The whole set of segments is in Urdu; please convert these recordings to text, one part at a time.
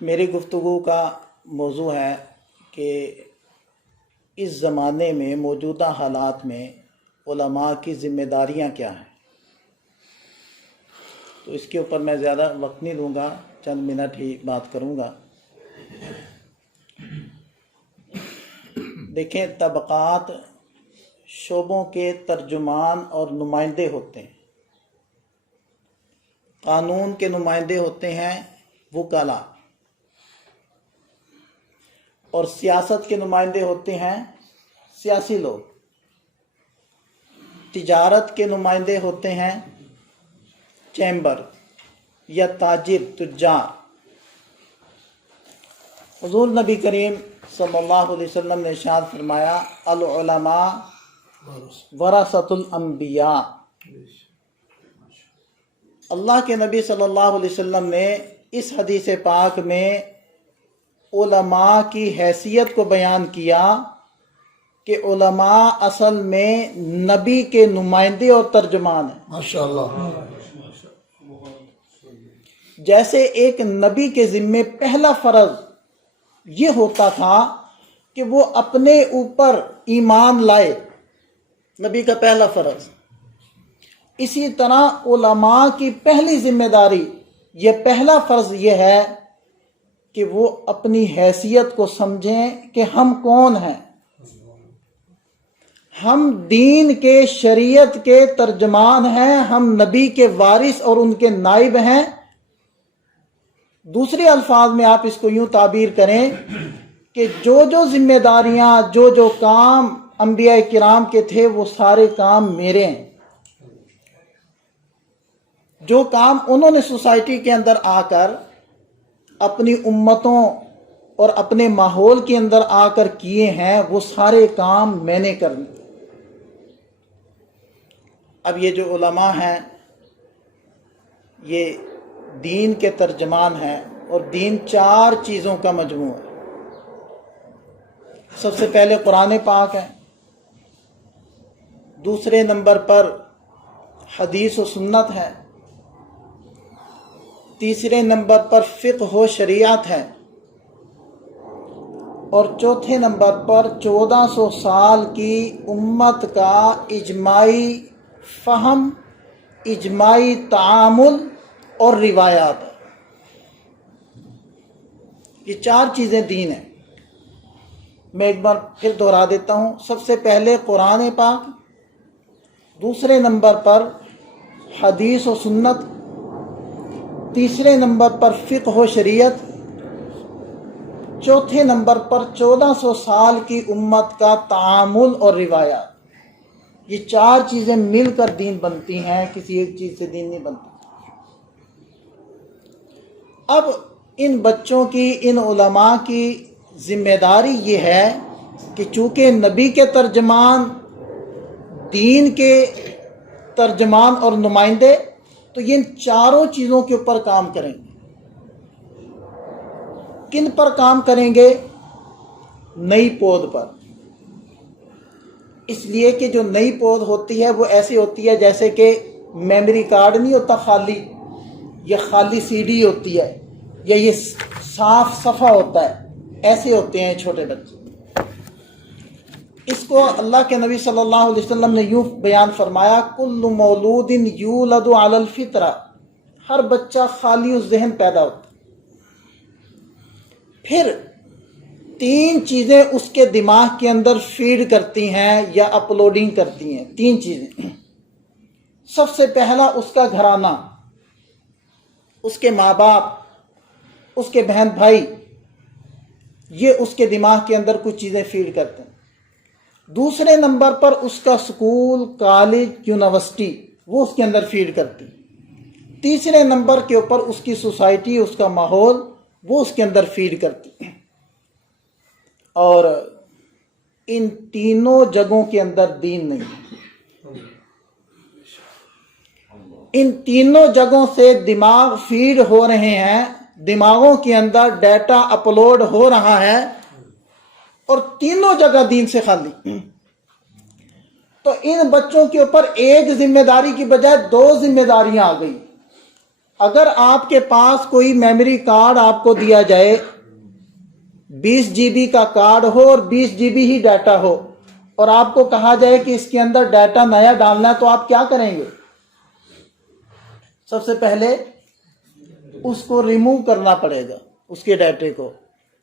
میری گفتگو کا موضوع ہے کہ اس زمانے میں موجودہ حالات میں علماء کی ذمہ داریاں کیا ہیں. تو اس کے اوپر میں زیادہ وقت نہیں لوں گا، چند منٹ ہی بات کروں گا. دیکھیں، طبقات شعبوں کے ترجمان اور نمائندے ہوتے ہیں. قانون کے نمائندے ہوتے ہیں وکلاء، اور سیاست کے نمائندے ہوتے ہیں سیاسی لوگ. تجارت کے نمائندے ہوتے ہیں چیمبر یا تاجر، تجار. حضور نبی کریم صلی اللہ علیہ وسلم نے ارشاد فرمایا، العلماء ورثۃ الانبیاء. اللہ کے نبی صلی اللہ علیہ وسلم نے اس حدیث پاک میں علماء کی حیثیت کو بیان کیا کہ علماء اصل میں نبی کے نمائندے اور ترجمان ہیں. ماشاءاللہ. جیسے ایک نبی کے ذمے پہلا فرض یہ ہوتا تھا کہ وہ اپنے اوپر ایمان لائے، نبی کا پہلا فرض، اسی طرح علماء کی پہلی ذمہ داری، یہ پہلا فرض یہ ہے کہ وہ اپنی حیثیت کو سمجھیں کہ ہم کون ہیں. ہم دین کے، شریعت کے ترجمان ہیں، ہم نبی کے وارث اور ان کے نائب ہیں. دوسرے الفاظ میں آپ اس کو یوں تعبیر کریں کہ جو ذمہ داریاں، جو کام انبیاء کرام کے تھے، وہ سارے کام میرے ہیں. جو کام انہوں نے سوسائٹی کے اندر آ کر اپنی امتوں اور اپنے ماحول کے اندر آ کر کیے ہیں، وہ سارے کام میں نے کرنے. اب یہ جو علماء ہیں یہ دین کے ترجمان ہیں، اور دین 4 چیزوں کا مجموعہ ہے. سب سے پہلے قرآن پاک ہے، دوسرے نمبر پر حدیث و سنت ہے، تیسرے نمبر پر فقہ و شریعت ہے، اور چوتھے نمبر پر 1400 سال کی امت کا اجماعی فہم، اجماعی تعامل اور روایات. یہ 4 چیزیں دین ہیں. میں ایک بار پھر دہرا دیتا ہوں. سب سے پہلے قرآن پاک، دوسرے نمبر پر حدیث و سنت، تیسرے نمبر پر فقہ و شریعت، چوتھے نمبر پر 1400 سال کی امت کا تعامل اور روایات. یہ 4 چیزیں مل کر دین بنتی ہیں، کسی ایک چیز سے دین نہیں بنتا. اب ان بچوں کی، ان علماء کی ذمہ داری یہ ہے کہ چونکہ نبی کے ترجمان، دین کے ترجمان اور نمائندے، تو یہ ان 4 چیزوں کے اوپر کام کریں گے. کن پر کام کریں گے؟ نئی پود پر. اس لیے کہ جو نئی پود ہوتی ہے وہ ایسی ہوتی ہے جیسے کہ میموری کارڈ نہیں ہوتا خالی، یہ خالی سی ڈی ہوتی ہے، یا یہ صاف صفحہ ہوتا ہے. ایسے ہوتے ہیں چھوٹے بچے. اس کو اللہ کے نبی صلی اللہ علیہ وسلم نے یوں بیان فرمایا، کل مولود یولد علی الفطرہ. ہر بچہ خالی و ذہن پیدا ہوتا ہے. پھر 3 چیزیں اس کے دماغ کے اندر فیڈ کرتی ہیں یا اپلوڈنگ کرتی ہیں. 3 چیزیں. سب سے پہلا اس کا گھرانہ، اس کے ماں باپ، اس کے بہن بھائی، یہ اس کے دماغ کے اندر کچھ چیزیں فیڈ کرتے ہیں. دوسرے نمبر پر اس کا اسکول، کالج، یونیورسٹی، وہ اس کے اندر فیڈ کرتی. تیسرے نمبر کے اوپر اس کی سوسائٹی، اس کا ماحول، وہ اس کے اندر فیڈ کرتی. اور ان تینوں جگہوں کے اندر دین نہیں. ان تینوں جگہوں سے دماغ فیڈ ہو رہے ہیں، دماغوں کے اندر ڈیٹا اپلوڈ ہو رہا ہے، اور تینوں جگہ دین سے خالی. تو ان بچوں کے اوپر ایک ذمہ داری کی بجائے 2 ذمہ داریاں آ گئی. اگر آپ کے پاس کوئی میموری کارڈ آپ کو دیا جائے، 20 جی بی کا کارڈ ہو اور 20 جی بی ہی ڈیٹا ہو، اور آپ کو کہا جائے کہ اس کے اندر ڈیٹا نیا ڈالنا ہے، تو آپ کیا کریں گے؟ سب سے پہلے اس کو ریموو کرنا پڑے گا، اس کے ڈیٹے کو،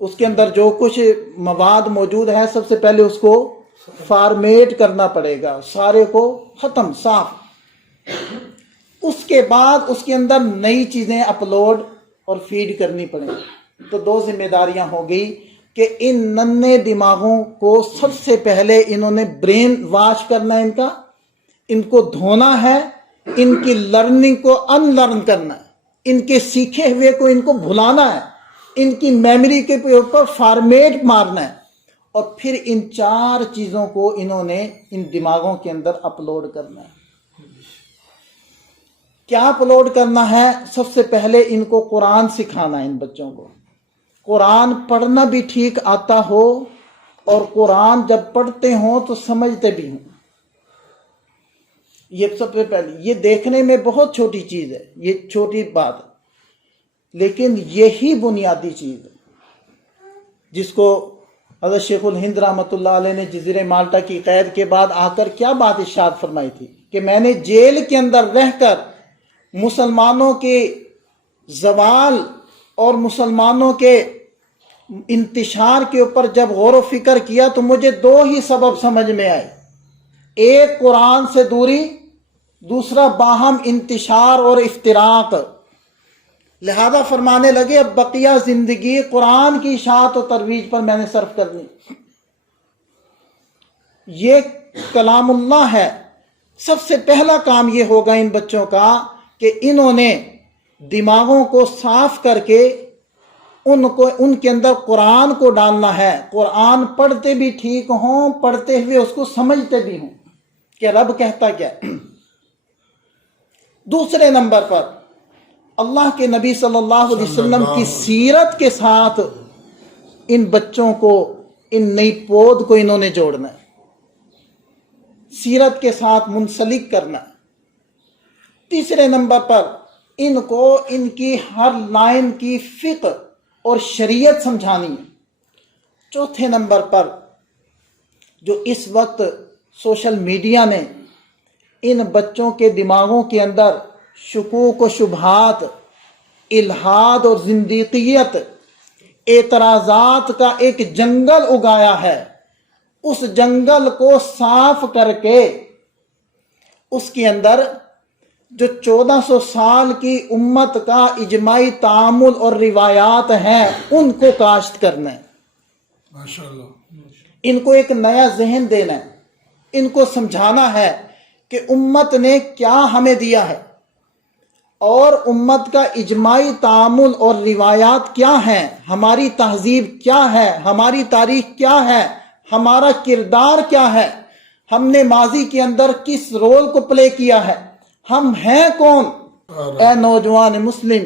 اس کے اندر جو کچھ مواد موجود ہے سب سے پہلے اس کو فارمیٹ کرنا پڑے گا، سارے کو ختم صاف۔ اس کے بعد اس کے اندر نئی چیزیں اپلوڈ اور فیڈ کرنی پڑیں گی۔ تو 2 ذمہ داریاں ہو گئی کہ ان ننھے دماغوں کو سب سے پہلے انہوں نے برین واش کرنا ہے، ان کو دھونا ہے، ان کی لرننگ کو ان لرن کرنا ہے، ان کے سیکھے ہوئے کو ان کو بھلانا ہے، ان کی میموری کے اوپر فارمیٹ مارنا ہے، اور پھر ان 4 چیزوں کو انہوں نے ان دماغوں کے اندر اپلوڈ کرنا ہے۔ کیا اپلوڈ کرنا ہے؟ سب سے پہلے ان کو قرآن سکھانا ہے، ان بچوں کو قرآن پڑھنا بھی ٹھیک آتا ہو، اور قرآن جب پڑھتے ہوں تو سمجھتے بھی ہوں۔ یہ سب سے پہلے، یہ دیکھنے میں بہت چھوٹی چیز ہے، یہ چھوٹی بات ہے، لیکن یہی بنیادی چیز ہے جس کو حضرت شیخ الہند رحمۃ اللہ علیہ نے جزیرہ مالٹا کی قید کے بعد آ کر کیا بات ارشاد فرمائی تھی کہ میں نے جیل کے اندر رہ کر مسلمانوں کے زوال اور مسلمانوں کے انتشار کے اوپر جب غور و فکر کیا تو مجھے 2 ہی سبب سمجھ میں آئے، ایک قرآن سے دوری، دوسرا باہم انتشار اور افتراق۔ لہذا فرمانے لگے اب بقیہ زندگی قرآن کی اشاعت و ترویج پر میں نے صرف کرنی۔ یہ کلام اللہ ہے۔ سب سے پہلا کام یہ ہوگا ان بچوں کا کہ انہوں نے دماغوں کو صاف کر کے ان کے اندر قرآن کو ڈالنا ہے، قرآن پڑھتے بھی ٹھیک ہوں، پڑھتے ہوئے اس کو سمجھتے بھی ہوں کہ رب کہتا کیا۔ دوسرے نمبر پر اللہ کے نبی صلی اللہ علیہ وسلم کی سیرت کے ساتھ ان بچوں کو، ان نئی پود کو انہوں نے جوڑنا ہے، سیرت کے ساتھ منسلک کرنا ہے۔ تیسرے نمبر پر ان کو ان کی ہر لائن کی فقہ اور شریعت سمجھانی ہے۔ چوتھے نمبر پر جو اس وقت سوشل میڈیا نے ان بچوں کے دماغوں کے اندر شکوک و شبہات، الحاد اور زندیقیت، اعتراضات کا ایک جنگل اگایا ہے، اس جنگل کو صاف کر کے اس کے اندر جو 1400 سال کی امت کا اجماعی تعامل اور روایات ہیں ان کو کاشت کرنا ہے، ماشاءاللہ، ان کو ایک نیا ذہن دینا ہے، ان کو سمجھانا ہے کہ امت نے کیا ہمیں دیا ہے، اور امت کا اجماعی تعامل اور روایات کیا ہیں، ہماری تہذیب کیا ہے، ہماری تاریخ کیا ہے، ہمارا کردار کیا ہے، ہم نے ماضی کے اندر کس رول کو پلے کیا ہے، ہم ہیں کون۔ اے نوجوان مسلم،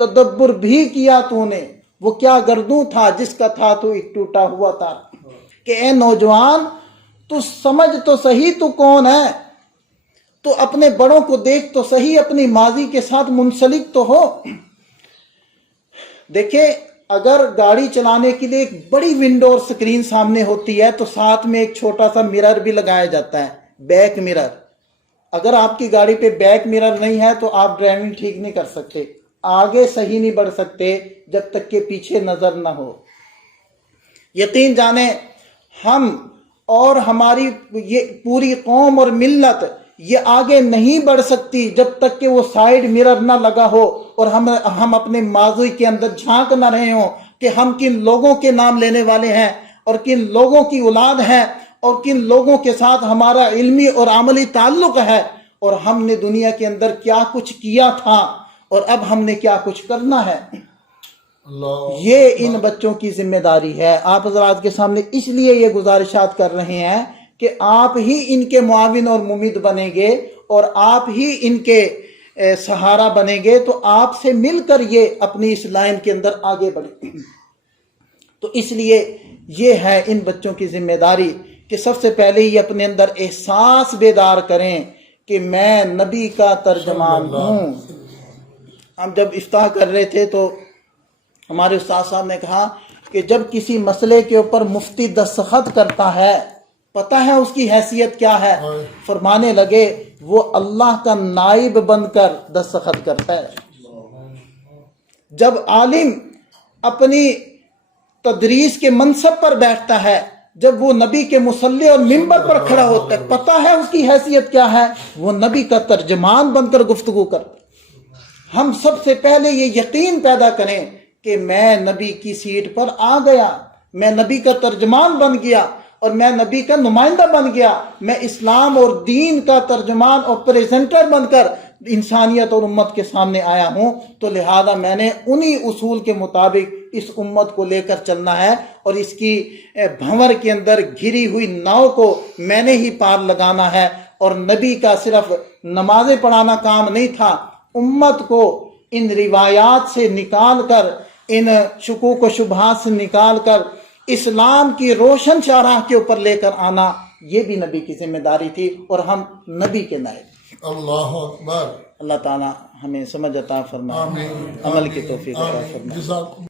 تدبر بھی کیا تو نے، وہ کیا گردوں تھا جس کا تھا تو ایک ٹوٹا ہوا تھا۔ کہ اے نوجوان، تو سمجھ تو صحیح تو کون ہے، تو اپنے بڑوں کو دیکھ تو صحیح، اپنی ماضی کے ساتھ منسلک تو ہو۔ دیکھیں، اگر گاڑی چلانے کے لیے ایک بڑی ونڈو اور سکرین سامنے ہوتی ہے تو ساتھ میں ایک چھوٹا سا مرر بھی لگایا جاتا ہے، بیک مرر۔ اگر آپ کی گاڑی پہ بیک مرر نہیں ہے تو آپ ڈرائیونگ ٹھیک نہیں کر سکتے، آگے صحیح نہیں بڑھ سکتے جب تک کہ پیچھے نظر نہ ہو۔ یقین جانیں، ہم اور ہماری یہ پوری قوم اور ملت یہ آگے نہیں بڑھ سکتی جب تک کہ وہ سائیڈ مرر نہ لگا ہو اور ہم اپنے ماضی کے اندر جھانک نہ رہے ہوں کہ ہم کن لوگوں کے نام لینے والے ہیں اور کن لوگوں کی اولاد ہیں اور کن لوگوں کے ساتھ ہمارا علمی اور عملی تعلق ہے، اور ہم نے دنیا کے اندر کیا کچھ کیا تھا اور اب ہم نے کیا کچھ کرنا ہے۔ یہ ان بچوں کی ذمہ داری ہے۔ آپ حضرات کے سامنے اس لیے یہ گزارشات کر رہے ہیں کہ آپ ہی ان کے معاون اور ممید بنیں گے اور آپ ہی ان کے سہارا بنیں گے، تو آپ سے مل کر یہ اپنی اس لائن کے اندر آگے بڑھیں۔ تو اس لیے یہ ہے ان بچوں کی ذمہ داری کہ سب سے پہلے ہی اپنے اندر احساس بیدار کریں کہ میں نبی کا ترجمان ہوں، ہم جب افتتاح کر رہے تھے تو ہمارے استاد صاحب نے کہا کہ جب کسی مسئلے کے اوپر مفتی دستخط کرتا ہے پتہ ہے اس کی حیثیت کیا ہے؟ فرمانے لگے وہ اللہ کا نائب بن کر دستخط کرتا ہے۔ جب عالم اپنی تدریس کے منصب پر بیٹھتا ہے، جب وہ نبی کے مصلی اور منبر پر کھڑا ہوتا ہے، پتہ ہے اس کی حیثیت کیا ہے؟ وہ نبی کا ترجمان بن کر گفتگو کرتا ہے۔ ہم سب سے پہلے یہ یقین پیدا کریں کہ میں نبی کی سیٹ پر آ گیا، میں نبی کا ترجمان بن گیا اور میں نبی کا نمائندہ بن گیا، میں اسلام اور دین کا ترجمان اور پریزنٹر بن کر انسانیت اور امت کے سامنے آیا ہوں، تو لہذا میں نے انہی اصول کے مطابق اس امت کو لے کر چلنا ہے اور اس کی بھنور کے اندر گھری ہوئی ناؤ کو میں نے ہی پار لگانا ہے۔ اور نبی کا صرف نمازیں پڑھانا کام نہیں تھا، امت کو ان روایات سے نکال کر، ان شکوک و شبہات سے نکال کر اسلام کی روشن شاہراہ کے اوپر لے کر آنا، یہ بھی نبی کی ذمہ داری تھی اور ہم نبی کے نائب۔ اللہ اکبر۔ اللہ تعالی ہمیں سمجھ عطا فرمائے، عمل کی توفیق عطا فرمائے۔